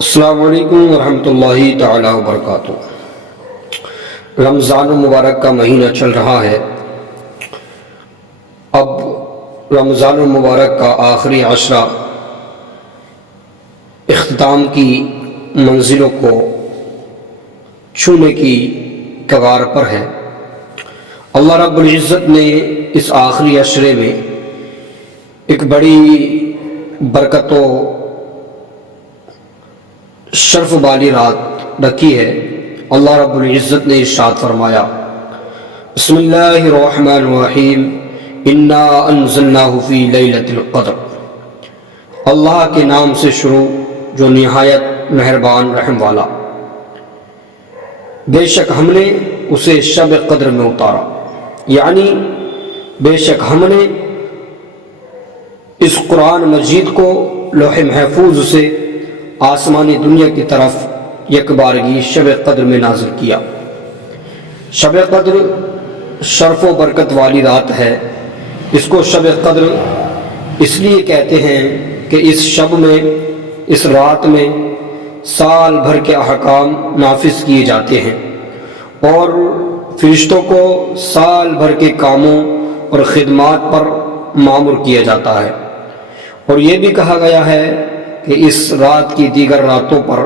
السلام علیکم ورحمۃ اللہ تعالی وبرکاتہ۔ رمضان المبارک کا مہینہ چل رہا ہے۔ اب رمضان المبارک کا آخری عشرہ اختتام کی منزلوں کو چھونے کی کگار پر ہے۔ اللہ رب العزت نے اس آخری عشرے میں ایک بڑی برکت و شرف والی رات رکھی ہے۔ اللہ رب العزت نے ارشاد فرمایا، بسم اللہ الرحمن الرحیم، انا انزلناہ فی لیلۃ القدر۔ اللہ کے نام سے شروع جو نہایت مہربان رحم والا۔ بے شک ہم نے اسے شب قدر میں اتارا، یعنی بے شک ہم نے اس قرآن مجید کو لوح محفوظ سے آسمانی دنیا کی طرف یک بارگی شب قدر میں نازل کیا۔ شب قدر شرف و برکت والی رات ہے۔ اس کو شب قدر اس لیے کہتے ہیں کہ اس شب میں، اس رات میں سال بھر کے احکام نافذ کیے جاتے ہیں اور فرشتوں کو سال بھر کے کاموں اور خدمات پر مامور کیا جاتا ہے۔ اور یہ بھی کہا گیا ہے کہ اس رات کی دیگر راتوں پر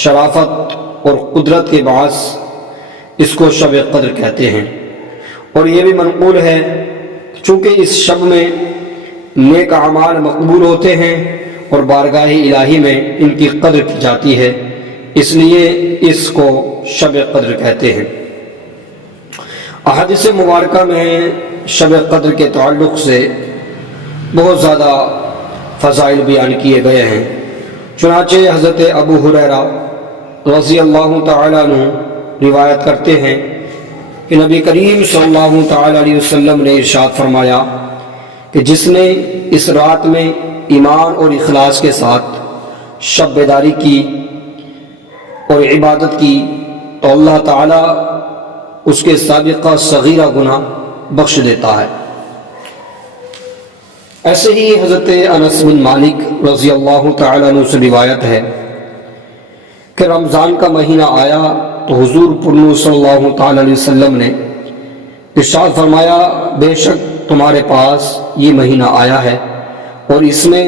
شرافت اور قدرت کے باعث اس کو شب قدر کہتے ہیں۔ اور یہ بھی منقول ہے چونکہ اس شب میں نیک اعمال مقبول ہوتے ہیں اور بارگاہ الہی میں ان کی قدر کی جاتی ہے، اس لیے اس کو شب قدر کہتے ہیں۔ احادیث مبارکہ میں شب قدر کے تعلق سے بہت زیادہ فضائل بیان کیے گئے ہیں۔ چنانچہ حضرت ابو ہریرہ رضی اللہ تعالیٰ عنہ روایت کرتے ہیں کہ نبی کریم صلی اللہ تعالیٰ علیہ وسلم نے ارشاد فرمایا کہ جس نے اس رات میں ایمان اور اخلاص کے ساتھ شب بیداری کی اور عبادت کی تو اللہ تعالیٰ اس کے سابقہ صغیرہ گناہ بخش دیتا ہے۔ ایسے ہی حضرت انس بن مالک رضی اللہ تعالیٰ عنہ سے روایت ہے کہ رمضان کا مہینہ آیا تو حضور پرنور صلی اللہ تعالیٰ علیہ وسلم نے ارشاد فرمایا، بے شک تمہارے پاس یہ مہینہ آیا ہے اور اس میں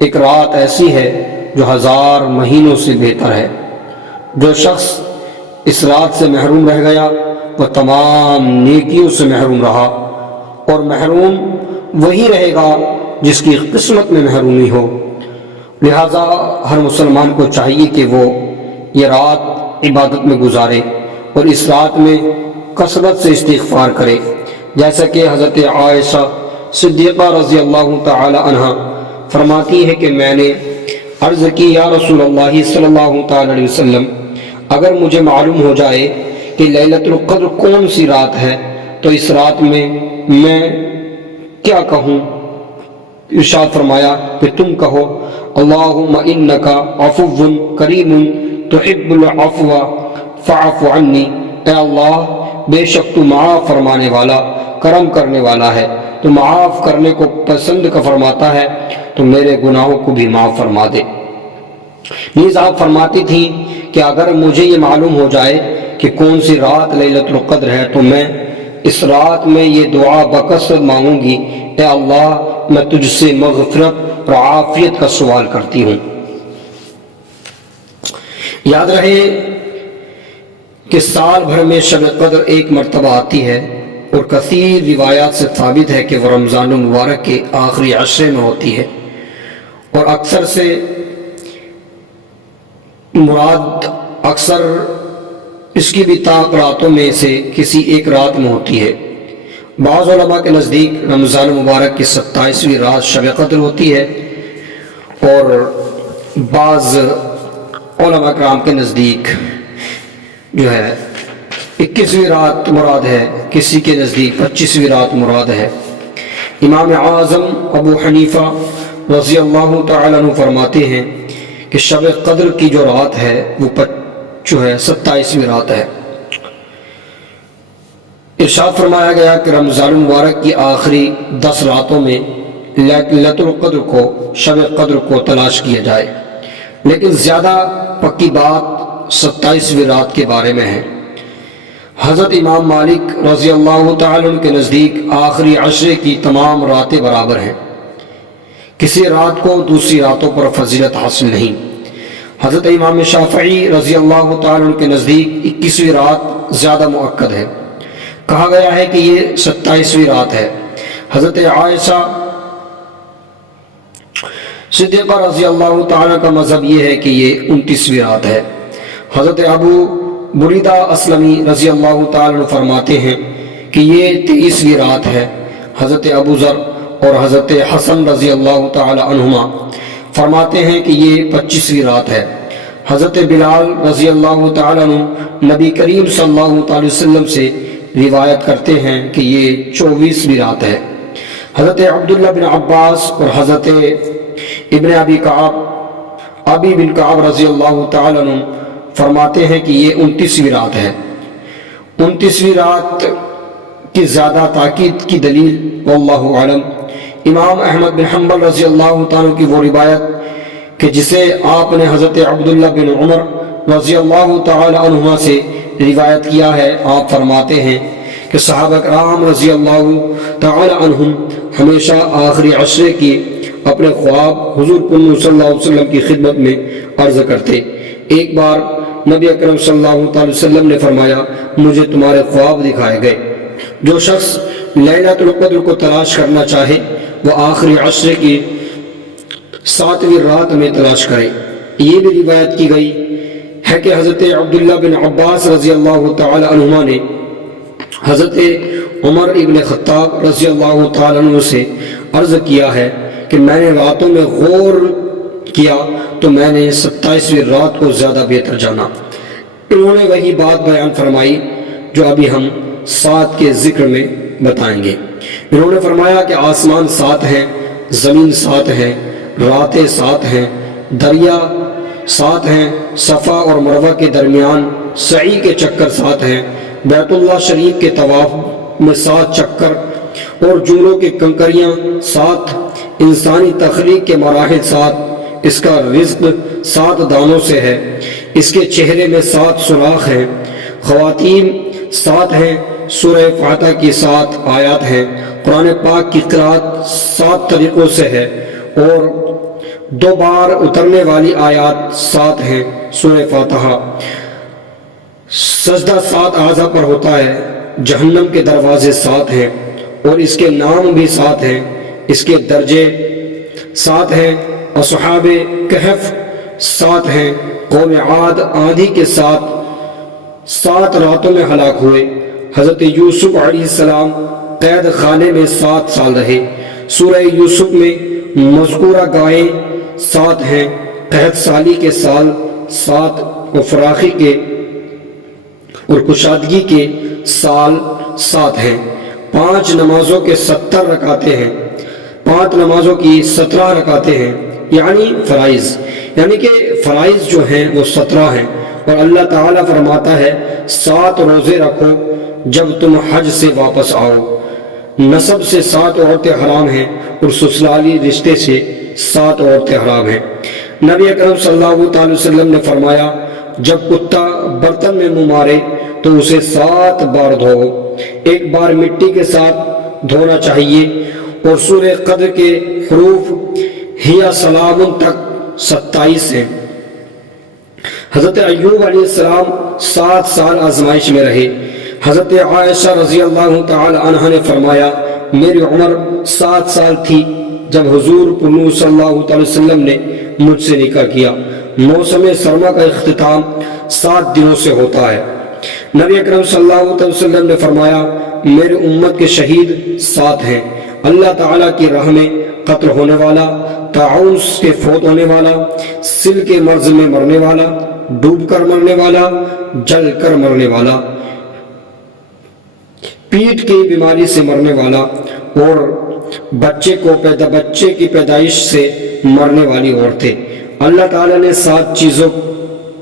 ایک رات ایسی ہے جو 1000 مہینوں سے بہتر ہے۔ جو شخص اس رات سے محروم رہ گیا وہ تمام نیکیوں سے محروم رہا، اور محروم وہی رہے گا جس کی قسمت میں محرومی ہو۔ لہذا ہر مسلمان کو چاہیے کہ وہ یہ رات عبادت میں گزارے اور اس رات میں کثرت سے استغفار کرے، جیسا کہ حضرت عائشہ صدیقہ رضی اللہ تعالی عنہ فرماتی ہے کہ میں نے عرض کی، یا رسول اللہ صلی اللہ تعالی علیہ وسلم، اگر مجھے معلوم ہو جائے کہ لیلۃ القدر کون سی رات ہے تو اس رات میں کیا کہوں؟ ارشاد فرمایا کہ تم کہو، اللہم انکا عفو کریم تحب العفو فاعف عنی، اے اللہ بے شک تو معاف فرمانے والا، کرم کرنے والا ہے، تو معاف کرنے کو پسند کا فرماتا ہے تو میرے گناہوں کو بھی معاف فرما دے۔ نیز آپ فرماتی تھی کہ اگر مجھے یہ معلوم ہو جائے کہ کون سی رات لیلۃ القدر ہے تو میں اس رات میں یہ دعا بکثرت مانگوں گی، اے اللہ میں تجھ سے مغفرت اور عافیت کا سوال کرتی ہوں۔ یاد رہے کہ سال بھر میں شب قدر ایک مرتبہ آتی ہے اور کثیر روایات سے ثابت ہے کہ وہ رمضان المبارک کے آخری عشرے میں ہوتی ہے، اور اکثر سے مراد اکثر اس کی بھی طاق راتوں میں سے کسی ایک رات میں ہوتی ہے۔ بعض علماء کے نزدیک رمضان مبارک کی 27ویں رات شب قدر ہوتی ہے، اور بعض علماء کرام کے نزدیک جو ہے 21ویں رات مراد ہے، کسی کے نزدیک 25ویں رات مراد ہے۔ امام اعظم ابو حنیفہ رضی اللہ تعالیٰ عنہ فرماتے ہیں کہ شب قدر کی جو رات ہے وہ 27ویں رات ہے۔ ارشاد فرمایا گیا کہ رمضان المبارک کی آخری 10 راتوں میں لیلۃ القدر کو، شب قدر کو تلاش کیا جائے۔ لیکن زیادہ پکی بات 27ویں رات کے بارے میں ہے۔ حضرت امام مالک رضی اللہ تعالیٰ عنہ کے نزدیک آخری عشرے کی تمام راتیں برابر ہیں، کسی رات کو دوسری راتوں پر فضیلت حاصل نہیں۔ حضرت امام شافعی رضی اللہ تعالیٰ عنہ کے نزدیک 21ویں رات زیادہ مؤکد ہے، کہا گیا ہے کہ یہ 27ویں رات ہے۔ حضرت عائشہ صدیقہ رضی اللہ تعالیٰ کا مذہب یہ ہے کہ یہ 29ویں رات ہے۔ حضرت ابو بریدہ اسلمی رضی اللہ تعالیٰ عنہ فرماتے ہیں کہ یہ 23ویں رات ہے۔ حضرت ابو ذر اور حضرت حسن رضی اللہ تعالیٰ عنہما فرماتے ہیں کہ یہ 25ویں رات ہے۔ حضرت بلال رضی اللہ تعالیٰ عنہ نبی کریم صلی اللہ تعالی وسلم سے روایت کرتے ہیں کہ یہ 24ویں رات ہے۔ حضرت عبداللہ بن عباس اور حضرت ابن ابی بن کعب رضی اللہ تعالیٰ عنہ فرماتے ہیں کہ یہ 29ویں رات ہے۔ 29ویں رات کی زیادہ تاکید کی دلیل واللہ اعلم امام احمد بن حنبل رضی اللہ تعالیٰ کی وہ روایت کہ جسے آپ نے حضرت عبداللہ بن عمر رضی اللہ تعالیٰ عنہما سے روایت کیا ہے۔ آپ فرماتے ہیں کہ صحابہ کرام رضی اللہ تعالیٰ عنہم ہمیشہ آخری عشرے کی اپنے خواب حضور صلی اللہ علیہ وسلم کی خدمت میں عرض کرتے۔ ایک بار نبی اکرم صلی اللہ علیہ وسلم نے فرمایا مجھے تمہارے خواب دکھائے گئے، جو شخص لیلۃ القدر کو تلاش کرنا چاہے وہ آخری عشرے کی 7ویں رات میں تلاش کرے۔ یہ بھی روایت کی گئی ہے کہ حضرت عبداللہ بن عباس رضی اللہ تعالی عنہما نے حضرت عمر ابن خطاب رضی اللہ تعالی عنہ سے عرض کیا ہے کہ میں نے راتوں میں غور کیا تو میں نے 27ویں رات کو زیادہ بہتر جانا۔ انہوں نے وہی بات بیان فرمائی جو ابھی ہم 7 کے ذکر میں بتائیں گے۔ انہوں نے فرمایا کہ آسمان 7 ہیں، زمین 7 ہے، راتیں 7 ہیں، دریا 7 ہیں، صفا اور مروہ کے درمیان سعی کے چکر 7 ہیں، بیت اللہ شریف کے طواف میں 7 چکر اور جملوں کی کنکریاں 7، انسانی تخلیق کے مراحل 7، اس کا رزق 7 دانوں سے ہے، اس کے چہرے میں 7 سوراخ ہیں، خواتین 7 ہیں، سورہ فاتحہ کی 7 آیات ہیں، قرآن پاک کی قرأت 7 طریقوں سے ہے اور 2 بار اترنے والی آیات 7 ہیں سورہ فاتحہ۔ سجدہ 7 اعضاء پر ہوتا ہے، جہنم کے دروازے 7 ہیں اور اس کے نام بھی 7 ہیں، اس کے درجے 7 ہیں، اصحاب کہف 7 ہیں، قوم عاد آندھی کے 7 راتوں میں ہلاک ہوئے، حضرت یوسف علیہ السلام قید خانے میں 7 سال رہے، سورہ یوسف میں مذکورہ گائیں 7 ہیں، قحط سالی کے سال 7 اور فراخی کے اور کشادگی کے سال 7 ہیں، 5 نمازوں کے 70 رکعتیں ہیں، 5 نمازوں کی 17 رکعتیں ہیں، یعنی فرائض، یعنی کہ فرائض جو ہیں وہ 17 ہیں، اور اللہ تعالیٰ فرماتا ہے 7 روزے رکھو جب تم حج سے واپس آؤ۔ نسب سے 7 عورتیں حرام ہیں اور سسرالی رشتے سے 7 عورتیں حرام ہیں۔ نبی اکرم صلی اللہ علیہ وسلم نے فرمایا جب کتا برتن میں منہ مارے تو اسے 7 بار دھو، ایک بار مٹی کے ساتھ دھونا چاہیے، اور سورہ قدر کے حروف ہیا سلام تک 27 ہیں۔ حضرت ایوب علیہ السلام 7 سال آزمائش میں رہے۔ حضرت عائشہ رضی اللہ تعالی عنہ نے فرمایا میری عمر 7 سال تھی جب حضور صلی اللہ علیہ وسلم نے مجھ سے نکاح کیا۔ موسم سرما کا اختتام 7 دنوں سے ہوتا ہے۔ نبی اکرم صلی اللہ علیہ وسلم نے فرمایا میری امت کے شہید 7 ہیں، اللہ تعالیٰ کی راہ میں قتل ہونے والا، طاعون کے فوت ہونے والا، سل کے مرض میں مرنے والا، ڈوب کر مرنے والا، جل کر مرنے والا، پیٹ کی بیماری سے مرنے والا، اور بچے کی پیدائش سے مرنے والی عورتیں۔ اللہ تعالیٰ نے 7 چیزوں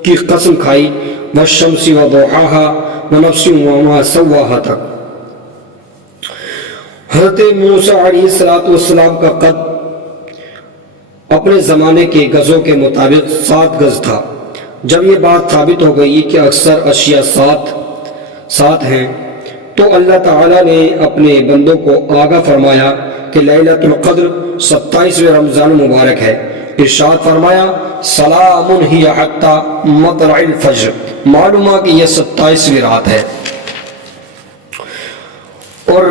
کی قسم کھائی، والشمس وضحاها ونفس وما سواها تک۔ حضرت موسیٰ علیہ السلام کا قد اپنے زمانے کے گزوں کے مطابق 7 گز تھا۔ جب یہ بات ثابت ہو گئی کہ اکثر اشیاء 7 ہیں تو اللہ تعالیٰ نے اپنے بندوں کو آگاہ فرمایا کہ لیلۃ القدر 27ویں رمضان مبارک ہے۔ ارشاد فرمایا سلام ہی حتی مطلع الفجر، معلوم ہے کہ یہ 27ویں رات ہے۔ اور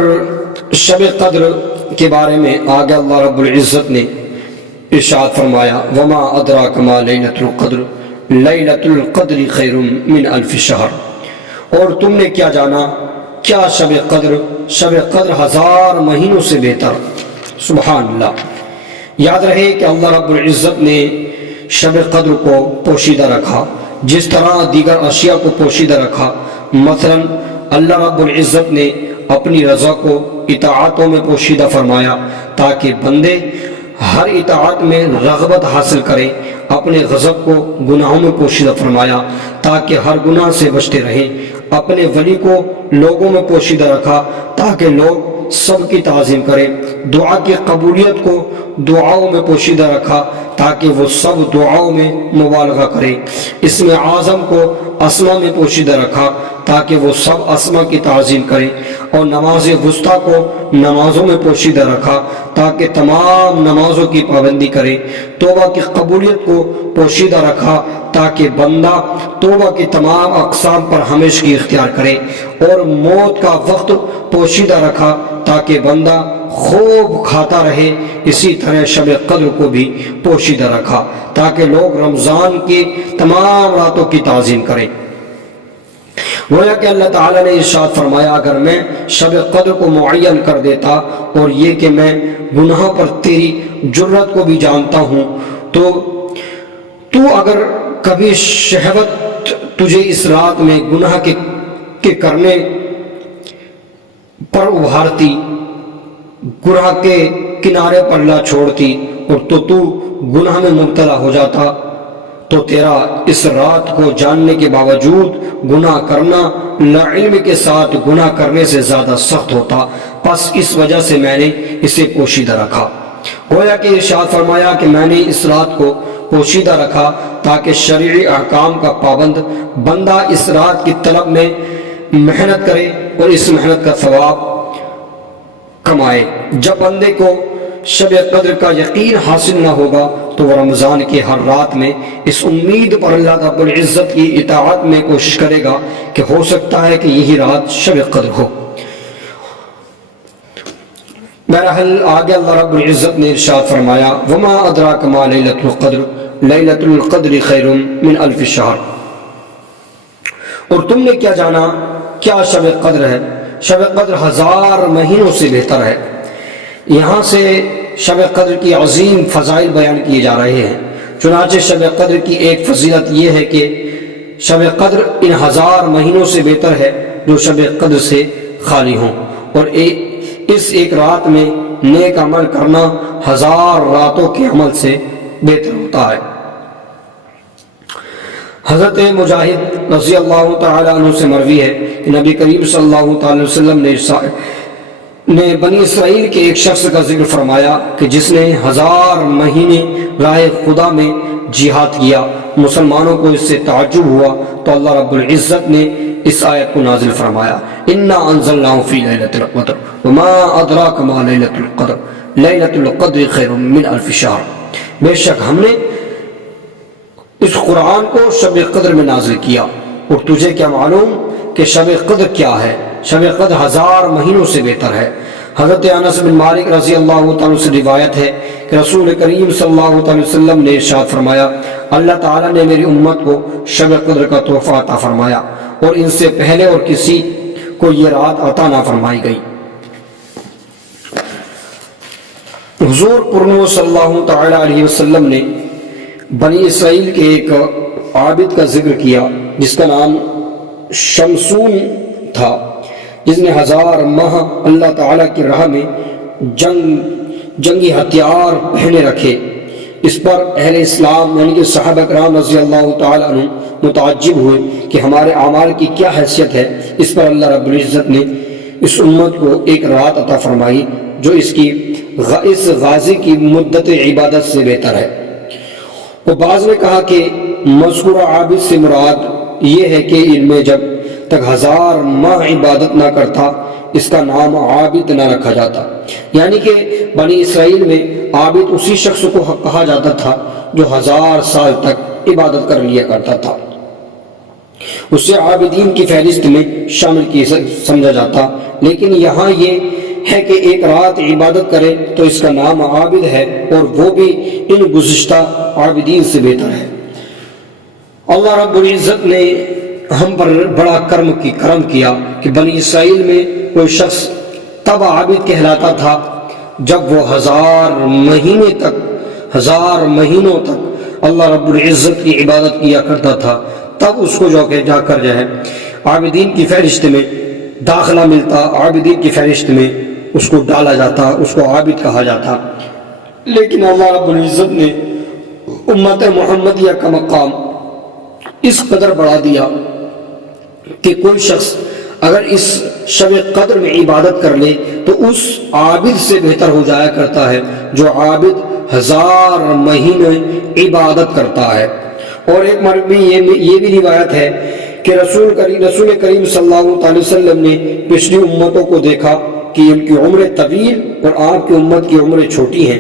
شب قدر کے بارے میں آگے اللہ رب العزت نے ارشاد فرمایا وما ادراک ما لیلۃ القدر لیلۃ القدر خیر من الف شہر، اور تم نے کیا جانا کیا شب قدر 1000 مہینوں سے بہتر۔ سبحان اللہ۔ یاد رہے کہ اللہ رب العزت نے شب قدر کو پوشیدہ رکھا جس طرح دیگر اشیاء کو پوشیدہ رکھا۔ مثلا اللہ رب العزت نے اپنی رضا کو اطاعتوں میں پوشیدہ فرمایا تاکہ بندے ہر اطاعت میں رغبت حاصل کریں۔ اپنے غضب کو گناہوں میں پوشیدہ فرمایا تاکہ ہر گناہ سے بچتے رہیں۔ اپنے ولی کو لوگوں میں پوشیدہ رکھا تاکہ لوگ سب کی تعظیم کریں۔ دعا کی قبولیت کو دعاؤں میں پوشیدہ رکھا تاکہ وہ سب دعاؤں میں مبالغہ کریں۔ اسم اعظم کو اسما میں پوشیدہ رکھا تاکہ وہ سب اسما کی تعظیم کریں، اور نماز وسطیٰ کو نمازوں میں پوشیدہ رکھا تاکہ تمام نمازوں کی پابندی کریں۔ توبہ کی قبولیت کو پوشیدہ رکھا تاکہ بندہ توبہ کی تمام اقسام پر ہمیشگی اختیار کرے، اور موت کا وقت پوشیدہ رکھا تاکہ بندہ خوب کھاتا رہے۔ اسی طرح شب قدر کو بھی پوشیدہ رکھا تاکہ لوگ رمضان کی تمام راتوں کی تعظیم کریں۔ گویا کہ اللہ تعالیٰ نے ارشاد فرمایا اگر میں شب قدر کو معین کر دیتا اور یہ کہ میں گناہوں پر تیری جرت کو بھی جانتا ہوں تو اگر کبھی شہوت تجھے اس رات میں گناہ کے کرنے پر ابھارتی، گناہ کے کنارے پر لا چھوڑتی اور تو گناہ میں مبتلا ہو جاتا تو تیرا اس رات کو جاننے کے باوجود گناہ کرنا لاعلم کے ساتھ گناہ کرنے سے زیادہ سخت ہوتا، پس اس وجہ سے میں نے اسے پوشیدہ رکھا۔ گویا کہ ارشاد فرمایا کہ میں نے اس رات کو پوشیدہ رکھا تاکہ شرعی احکام کا پابند بندہ اس رات کی طلب میں محنت کرے اور اس محنت کا ثواب کمائے۔ جب بندے کو شب قدر کا یقین حاصل نہ ہوگا تو وہ رمضان کی ہر رات میں اس امید پر اللہ رب العزت کی اطاعت میں کوشش کرے گا کہ ہو سکتا ہے کہ یہی رات شب قدر ہو۔ بہرحال آگے اللہ رب العزت نے ارشاد فرمایا وما ادراک ما لیلۃ القدر لیلۃ القدر خیر من الف شہر، اور تم نے کیا جانا کیا شب قدر ہے، شب قدر 1000 مہینوں سے بہتر ہے۔ یہاں سے شب قدر کی عظیم فضائل بیان کیے جا رہے ہیں۔ چنانچہ شب قدر کی ایک فضیلت یہ ہے کہ شب قدر ان 1000 مہینوں سے بہتر ہے جو شب قدر سے خالی ہوں، اور اس ایک رات میں نیک عمل کرنا 1000 راتوں کے عمل سے بہتر ہوتا ہے۔ حضرت مجاہد رضی اللہ تعالی عنہ سے مروی ہے کہ نبی کریم صلی اللہ تعالی وسلم نے بنی اسرائیل کے ایک شخص کا ذکر فرمایا کہ جس نے 1000 مہینے راہ خدا میں جہاد کیا۔ مسلمانوں کو اس سے تعجب ہوا تو اللہ رب العزت نے اس آیت کو نازل فرمایا انا انزلناہ فی لیلۃ القدر وما ادراک ما لیلۃ القدر لیلۃ القدر خیر من الف شہر، بے شک ہم نے اس قرآن کو شب قدر میں نازل کیا، اور تجھے کیا معلوم کہ شب قدر کیا ہے، شب قدر 1000 مہینوں سے بہتر ہے۔ حضرت انس بن مالک رضی اللہ تعالیٰ سے روایت ہے کہ رسول کریم صلی اللہ علیہ وسلم نے ارشاد فرمایا اللہ تعالیٰ نے میری امت کو شب قدر کا تحفہ عطا فرمایا اور ان سے پہلے اور کسی کو یہ رات عطا نہ فرمائی گئی۔ حضور پرنو صلی اللہ تعالیٰ علیہ وسلم نے بنی اسرائیل کے ایک عابد کا ذکر کیا جس کا نام شمسون تھا، جس نے 1000 ماہ اللہ تعالیٰ کی راہ میں جنگی ہتھیار پہنے رکھے۔ اس پر اہل اسلام یعنی کہ صحابہ کرام رضی اللہ تعالیٰ عنہ متعجب ہوئے کہ ہمارے اعمال کی کیا حیثیت ہے۔ اس پر اللہ رب العزت نے اس امت کو ایک رات عطا فرمائی جو اس کی اس غازی کی مدت عبادت سے بہتر ہے۔ اور بعض نے کہا کہ مذکورہ عابد سے مراد یہ ہے کہ ان میں جب تک 1000 ماہ عبادت نہ کرتا اس کا نام عابد نہ رکھا جاتا، یعنی کہ بنی اسرائیل میں عابد اسی شخص کو کہا جاتا تھا جو 1000 سال تک عبادت کر لیا کرتا تھا، اسے عابدین کی فہرست میں شامل کی سمجھا جاتا۔ لیکن یہاں یہ ہے کہ ایک رات عبادت کرے تو اس کا نام عابد ہے، اور وہ بھی ان گزشتہ عابدین سے بہتر ہے۔ اللہ رب العزت نے ہم پر بڑا کرم کیا کہ بنی اسرائیل میں کوئی شخص تب عابد کہلاتا تھا جب وہ 1000 مہینوں تک اللہ رب العزت کی عبادت کیا کرتا تھا، تب اس کو جا کر عابدین کی فہرست میں داخلہ ملتا، عابدین کی فہرست میں اس کو ڈالا جاتا، اس کو عابد کہا جاتا۔ لیکن اللہ رب العزت نے امت محمدیہ کا مقام اس قدر بڑھا دیا کہ کوئی شخص اگر اس شب قدر میں عبادت کر لے تو اس عابد سے بہتر ہو جایا کرتا ہے جو عابد 1000 مہینے عبادت کرتا ہے۔ اور ایک مرتبہ یہ بھی روایت ہے کہ رسول کریم صلی اللہ علیہ وسلم نے پچھلی امتوں کو دیکھا کہ ان کی عمریں طویل اور آپ کی امت کی عمریں چھوٹی ہیں،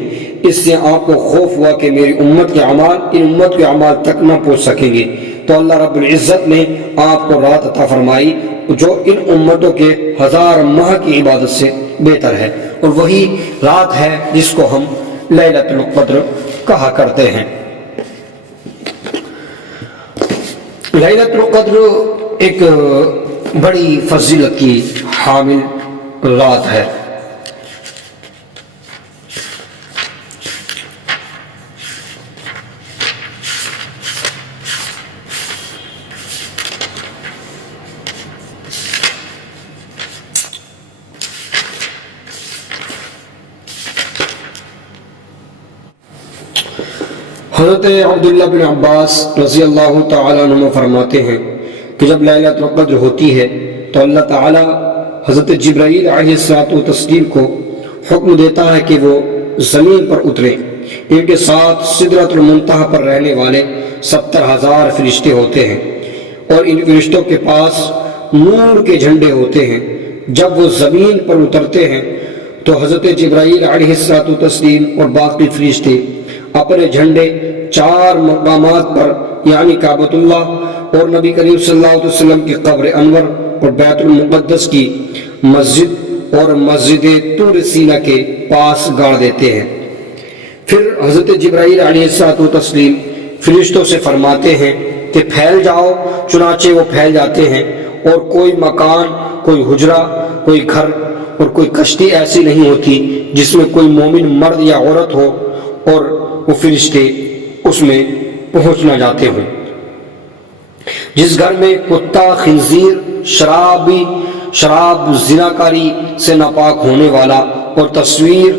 اس سے آپ کو خوف ہوا کہ میری امت کے اعمال ان امت کے اعمال تک نہ پہنچ سکیں گے، تو اللہ رب العزت نے آپ کو رات عطا فرمائی جو ان امتوں کے 1000 ماہ کی عبادت سے بہتر ہے، اور وہی رات ہے جس کو ہم لیلۃ القدر کہا کرتے ہیں۔ لیلۃ القدر ایک بڑی فضیلت کی حامل رات ہے۔ حضرت عبداللہ بن عباس رضی اللہ تعالیٰ عنہ فرماتے ہیں کہ جب لیلۃ القدر ہوتی ہے تو اللہ تعالیٰ حضرت جبرائیل علیہ السلام کو حکم دیتا ہے کہ وہ زمین پر اترے، ان کے ساتھ سدرۃ المنتہا پر رہنے والے 70,000 فرشتے ہوتے ہیں، اور ان فرشتوں کے پاس نور کے جھنڈے ہوتے ہیں۔ جب وہ زمین پر اترتے ہیں تو حضرت جبرائیل علیہ السلام اور باقی فرشتے اپنے جھنڈے 4 مقامات پر یعنی کعبۃ اللہ اور نبی کریم صلی اللہ علیہ وسلم کی قبر انور اور بیت المقدس کی مسجد اور مسجد طور سینہ کے پاس گاڑ دیتے ہیں۔ پھر حضرت جبرائیل علیہ السلام فرشتوں سے فرماتے ہیں کہ پھیل جاؤ، چنانچہ وہ پھیل جاتے ہیں، اور کوئی مکان، کوئی حجرہ، کوئی گھر اور کوئی کشتی ایسی نہیں ہوتی جس میں کوئی مومن مرد یا عورت ہو اور وہ فرشتے اس میں پہنچ نہ جاتے ہوں۔ جس گھر میں کتا، خنزیر، شراب، زناکاری سے ناپاک ہونے والا اور تصویر،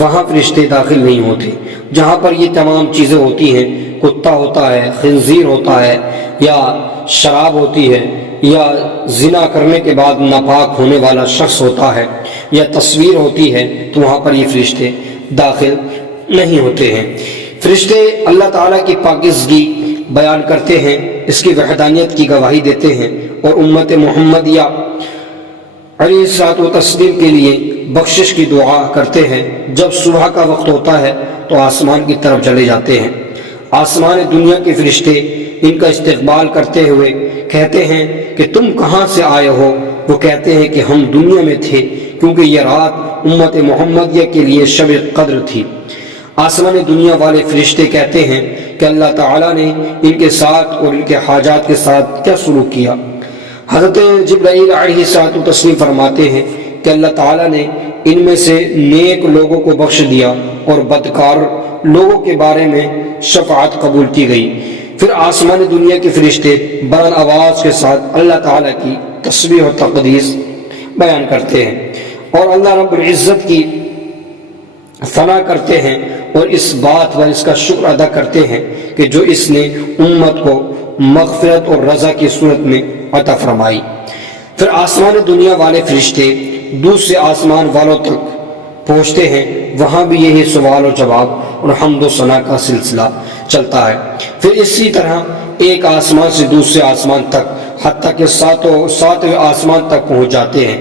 وہاں فرشتے داخل نہیں ہوتے۔ جہاں پر یہ تمام چیزیں ہوتی ہیں، کتا ہوتا ہے، خنزیر ہوتا ہے، یا شراب ہوتی ہے، یا زنا کرنے کے بعد ناپاک ہونے والا شخص ہوتا ہے، یا تصویر ہوتی ہے، تو وہاں پر یہ فرشتے داخل نہیں ہوتے ہیں۔ فرشتے اللہ تعالیٰ کی پاکیزگی بیان کرتے ہیں، اس کی وحدانیت کی گواہی دیتے ہیں، اور امت محمدیہ علیہ السلام کے لیے بخشش کی دعا کرتے ہیں۔ جب صبح کا وقت ہوتا ہے تو آسمان کی طرف چلے جاتے ہیں۔ آسمان دنیا کے فرشتے ان کا استقبال کرتے ہوئے کہتے ہیں کہ تم کہاں سے آئے ہو؟ وہ کہتے ہیں کہ ہم دنیا میں تھے، کیونکہ یہ رات امت محمدیہ کے لیے شب قدر تھی۔ آسمان دنیا والے فرشتے کہتے ہیں کہ اللہ تعالیٰ نے ان کے ساتھ اور ان کے حاجات کے ساتھ کیا سلوک کیا؟ حضرت جبرائیل علیہ السلام فرماتے ہیں کہ اللہ تعالیٰ نے ان میں سے نیک لوگوں کو بخش دیا اور بدکار لوگوں کے بارے میں شفاعت قبول کی گئی۔ پھر آسمان دنیا کے فرشتے بلند آواز کے ساتھ اللہ تعالیٰ کی تسبیح و تقدیس بیان کرتے ہیں اور اللہ رب العزت کی ثنا کرتے ہیں، اور اس بات پر اس کا شکر ادا کرتے ہیں کہ جو اس نے امت کو مغفرت اور رضا کی صورت میں عطا فرمائی۔ پھر آسمان دنیا والے فرشتے دوسرے آسمان والوں تک پہنچتے ہیں وہاں بھی یہی سوال و جواب اور حمد و ثنا کا سلسلہ چلتا ہے۔ پھر اسی طرح ایک آسمان سے دوسرے آسمان تک، حتیٰ کہ ساتویں آسمان تک پہنچ جاتے ہیں۔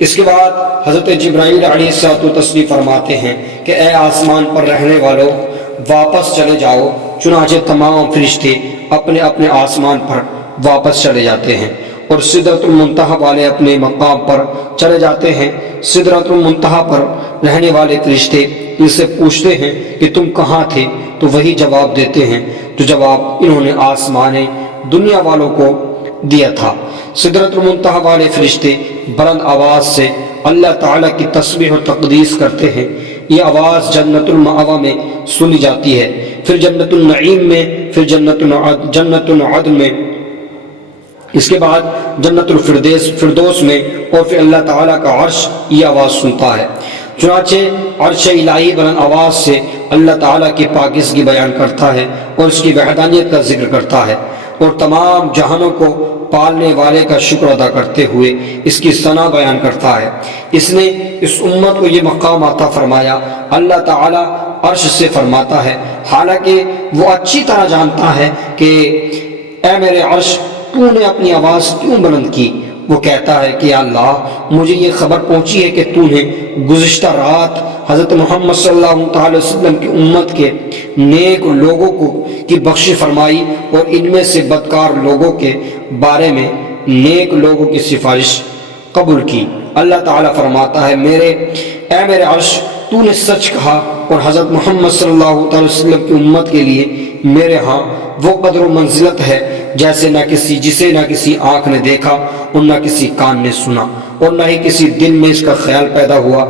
اس کے بعد حضرت جبرائیل علیہ السلام فرماتے ہیں کہ اے آسمان پر رہنے والوں، واپس چلے جاؤ۔ چنانچہ تمام فرشتے اپنے اپنے آسمان پر واپس چلے جاتے ہیں اور سدرۃ المنتہا والے اپنے مقام پر چلے جاتے ہیں۔ سدرۃ المنتہا پر رہنے والے فرشتے ان سے پوچھتے ہیں کہ تم کہاں تھے، تو وہی جواب دیتے ہیں جو جواب انہوں نے آسمان دنیا والوں کو دیا تھا۔ سدرۃ المنتہا والے فرشتے بلند آواز سے اللہ تعالیٰ کی تسبیح و تقدیس کرتے ہیں۔ یہ آواز جنت المأوہ میں سنی جاتی ہے، پھر جنت النعیم میں، پھر جنت العدن میں، اس کے بعد جنت الفردوس میں، اور پھر اللہ تعالیٰ کا عرش یہ آواز سنتا ہے۔ چنانچہ عرش الہی بلند آواز سے اللہ تعالیٰ کی پاکیزگی بیان کرتا ہے اور اس کی وحدانیت کا ذکر کرتا ہے، اور تمام جہانوں کو پالنے والے کا شکر ادا کرتے ہوئے اس کی ثنا بیان کرتا ہے۔ اس نے اس امت کو یہ مقام عطا فرمایا۔ اللہ تعالیٰ عرش سے فرماتا ہے، حالانکہ وہ اچھی طرح جانتا ہے کہ اے میرے عرش، تو نے اپنی آواز کیوں بلند کی؟ وہ کہتا ہے کہ یا اللہ، مجھے یہ خبر پہنچی ہے کہ تو نے گزشتہ رات حضرت محمد صلی اللہ علیہ وسلم کی امت کے نیک لوگوں کی بخشش فرمائی اور ان میں سے بدکار لوگوں کے بارے میں نیک لوگوں کی سفارش قبول کی۔ اللہ تعالیٰ فرماتا ہے، اے میرے عرش، تو نے سچ کہا، اور حضرت محمد صلی اللہ علیہ وسلم کی امت کے لیے میرے ہاں وہ قدر و منزلت ہے جسے نہ کسی آنکھ نے دیکھا اور نہ کسی کان نے سنا اور نہ ہی کسی دل میں اس کا خیال پیدا ہوا۔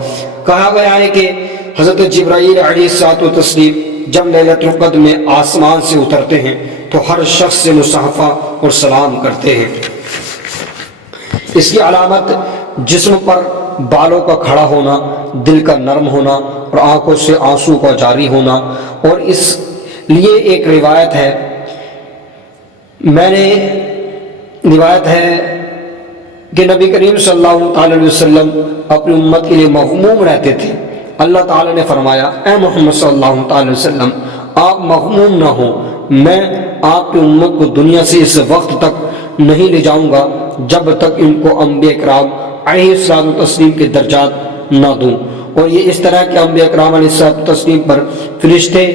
کہا گیا ہے کہ حضرت جبرائیل علیہ السلام جب لیلۃ القدر میں آسمان سے اترتے ہیں تو ہر شخص سے مصافحہ اور سلام کرتے ہیں۔ اس کی علامت جسم پر بالوں کا کھڑا ہونا، دل کا نرم ہونا اور آنکھوں سے آنسو کا جاری ہونا، اور اس لیے ایک روایت ہے کہ نبی کریم صلی اللہ علیہ وسلم اپنی امت کے لیے مغموم رہتے تھے۔ اللہ تعالیٰ نے فرمایا، اے محمد صلی اللہ علیہ وسلم، آپ مغموم نہ ہوں، میں آپ کی امت کو دنیا سے اس وقت تک نہیں لے جاؤں گا جب تک ان کو انبیاء کرام علیہ السلام کے درجات نہ دوں۔ اور یہ اس طرح کہ انبیاء کرام علیہ السلام پر فرشتے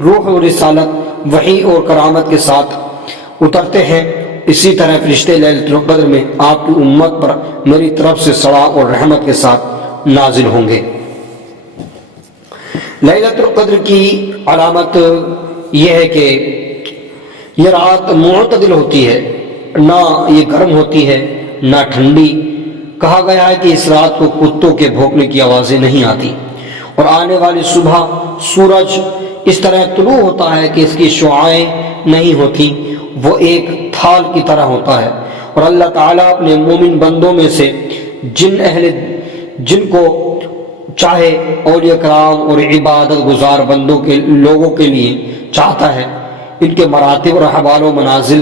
روح و رسالت، وحی اور کرامت کے ساتھ اترتے ہیں، اسی طرح فرشتے لیلۃ القدر میں آپ کی امت پر میری طرف سے ثواب اور رحمت کے ساتھ نازل ہوں گے۔ لیلۃ القدر کی علامت یہ ہے کہ یہ رات معتدل ہوتی ہے، نہ یہ گرم ہوتی ہے نہ ٹھنڈی۔ کہا گیا ہے کہ اس رات کو کتوں کے بھونکنے کی آوازیں نہیں آتی، اور آنے والی صبح سورج اس طرح طلوع ہوتا ہے کہ اس کی شعاعیں نہیں ہوتی، وہ ایک تھال کی طرح ہوتا ہے۔ اور اللہ تعالیٰ اپنے مومن بندوں میں سے جن کو چاہے اولیاء کرام اور عبادت گزار لوگوں کے لیے چاہتا ہے، ان کے مراتب اور احوال و منازل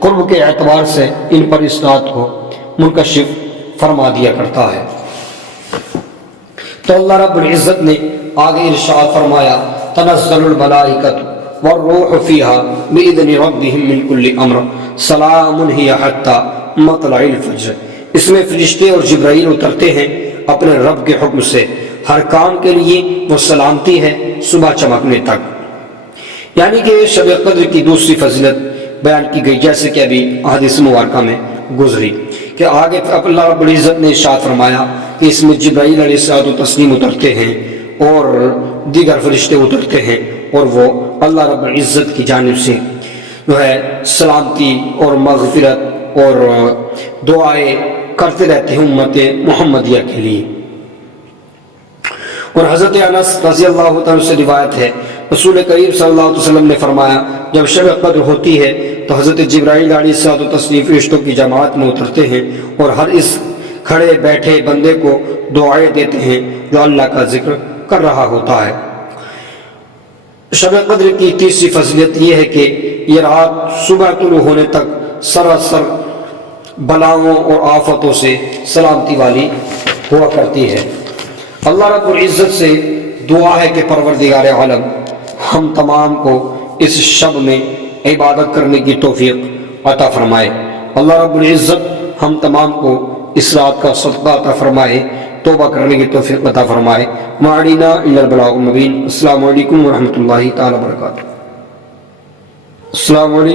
قرب کے اعتبار سے ان پر اس رات کو منکشف فرما دیا کرتا ہے۔ تو اللہ رب العزت نے آگے ارشاد فرمایا، تنزل الملائکۃ والروح فیہا بإذن ربہم من کل امر سلام ہی حتی مطلع الفجر۔ اس میں فرشتے اور جبرائیل اترتے ہیں اپنے رب کے حکم سے، ہر کام کے لیے وہ سلامتی ہے صبح چمکنے تک۔ یعنی کہ شب قدر کی دوسری فضیلت بیان کی گئی، جیسے کہ ابھی احادیث مبارکہ میں گزری، کہ آگے اللہ رب العزت نے ارشاد فرمایا کہ اس میں جبرائیل علیہ السلام اترتے ہیں اور دیگر فرشتے اترتے ہیں، اور وہ اللہ رب العزت کی جانب سے جو ہے سلامتی اور مغفرت اور دعائیں کرتے رہتے ہیں امت محمدیہ کے لیے۔ اور حضرت انس رضی اللہ تعالیٰ سے روایت ہے، رسول کریم صلی اللہ علیہ وسلم نے فرمایا، جب شب قدر ہوتی ہے تو حضرت جبرائیل علیہ السلام فرشتوں کی جماعت میں اترتے ہیں اور ہر اس کھڑے بیٹھے بندے کو دعائیں دیتے ہیں جو اللہ کا ذکر کر رہا ہوتا ہے۔ شب قدر کی تیسری فضیلت یہ ہے کہ یہ رات صبح طلوع ہونے تک سراسر بلاؤں اور آفتوں سے سلامتی والی ہوا کرتی ہے۔ اللہ رب العزت سے دعا ہے کہ پروردگار عالم ہم تمام کو اس شب میں عبادت کرنے کی توفیق عطا فرمائے۔ اللہ رب العزت ہم تمام کو اس رات کا صدقہ عطا فرمائے، توبہ کرنے کی توفیق عطا فرمائے۔ ما علینا الا البلاغ المبین۔ السلام علیکم ورحمۃ اللہ تعالی وبرکاتہ۔ السلام علیکم۔